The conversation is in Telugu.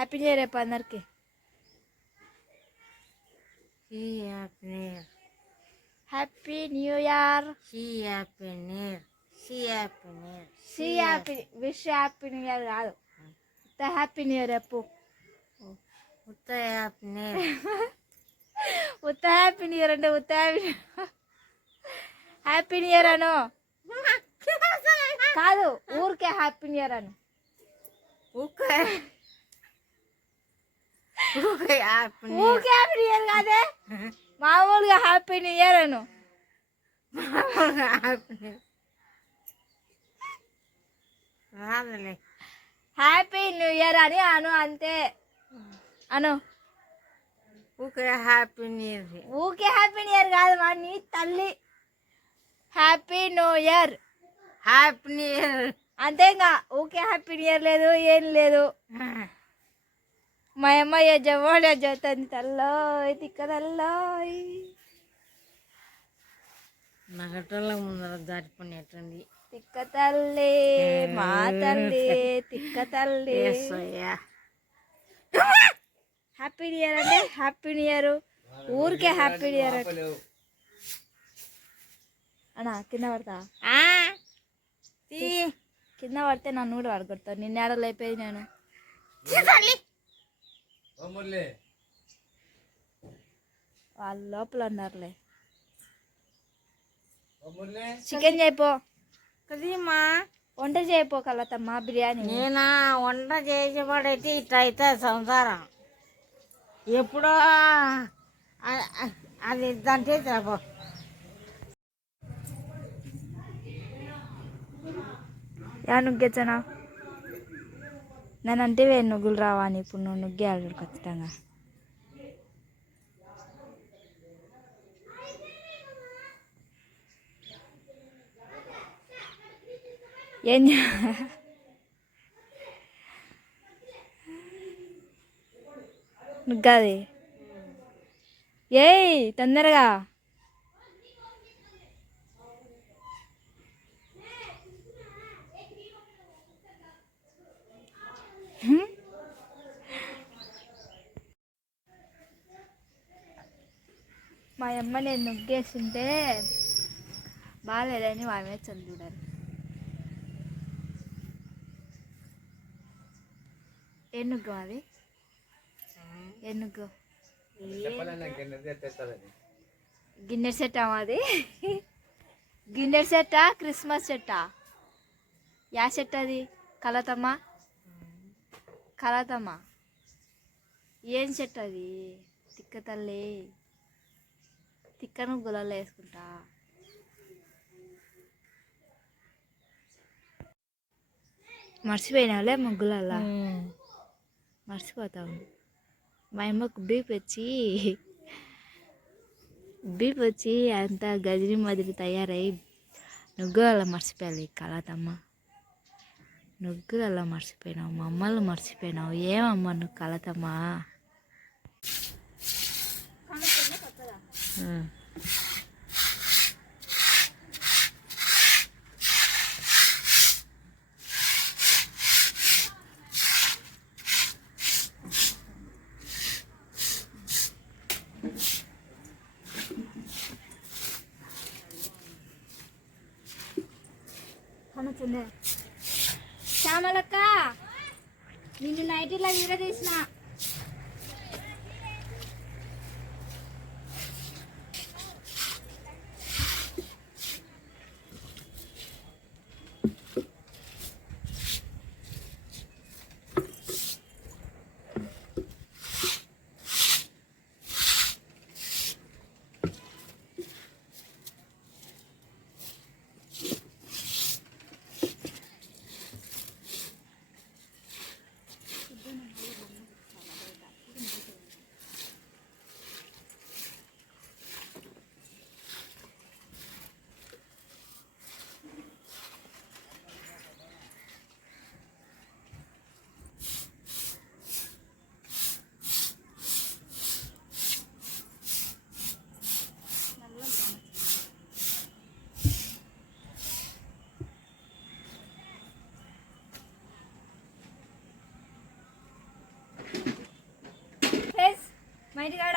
హ్యాపీ న్యూ ఇయర్ చెప్పు అందరికి She happy near. Happy new year She happy near. She happy near. C happy wish happy new year కాదు హ్యాపీ న్యూ ఇయర్ చెప్పు Utta happy near. ఉత్త హ్యాపీ న్యూ ఇయర్ అంటే ఉత్త హ్యాపీ హ్యాపీ న్యూ ఇయర్ అను కాదు ఊరికే హ్యాపీ న్యూ ఇయర్ అను Okay. Okay, happy near. ఊరికే హ్యాపీ న్యూ ఇయర్ కాదే? మామూలుగా హ్యాపీ న్యూ ఇయర్ అను. happy near. రాదులే హ్యాపీ న్యూ ఇయర్ అని అను అంతే. అను. ఊకే హ్యాపీ న్యూ ఇయర్. ఊకే హ్యాపీ న్యూ ఇయర్ కాదు మా నీ తల్లి. Happy new year. Happy new year. అంతే ఇంకా. ఊకే హ్యాపీ న్యూ ఇయర్ లేదు ఏం లేదు. మా అమ్మ యజమాని చదువుతుంది తల్లో తిక్క తల్లో నగటోళ్ళ ముందర దాటిపోయినట్టుంది తిక్క తల్లి మా తల్లి తిక్క తల్లి. హ్యాపీ న్యూ ఇయర్ అంటే హ్యాపీ న్యూ ఇయర్ ఊరికే హ్యాపీ న్యూ ఇయర్ అన్నా కింద పడతా? ఆ, తీ. కింద పడితే నన్ను కూడా పడగొడతావు. నిన్న ఏడ లేపేది నేను. వాళ్ళు లోపల ఉన్నారులే. చికెన్ చేయిపో. కదీమా వంట చేయిపో కలతమ్మ బిర్యానీ. నేనా? వంట చేసేవాడైతే ఇట్లా అయితే సంసారం. ఎప్పుడో అది దాంట్లో చెప్పు యా నుగ్గెచ్చనా నన్ను అంటే వేరు నువ్వులు రావాని ఇప్పుడు నువ్వు నుగ్గేయాలి ఆడు ఖచ్చితంగా. ఏం నుగ్గాది. ఏయ్ తొందరగా. మా అమ్మ నేను నుగ్గేస్తుంటే బాగాలేదని మా మీద చల్లి చూడాలి ఏ నుగ్గు అది? ఏ నుగ్గు గిన్నె సెట్ అది గిన్నె సెట్టా క్రిస్మస్ సెట్టా? యా సెట్ అది? కలతమ్మా? కలతమ్మా? ఏం సెట్ అది? తిక్క తల్లి. తిక్కను గులాలు వేసుకుంటా. మర్చిపోయినావులే ముగ్గులల్లా మర్చిపోతావు. మా అమ్మకు బీప్ వచ్చి బీప్ వచ్చి అంత గదిని మదిరి తయారై నుగ్గులల్లా మర్చిపోయాలి కలతమ్మ నుగ్గులల్లా మర్చిపోయినావు మా అమ్మలు మర్చిపోయినావు. ఏమమ్మా నువ్వు. కనుచుందే శ్యామలక్క నిన్ను నైట్ ఇలా తీసిన మా ఇంటికాడ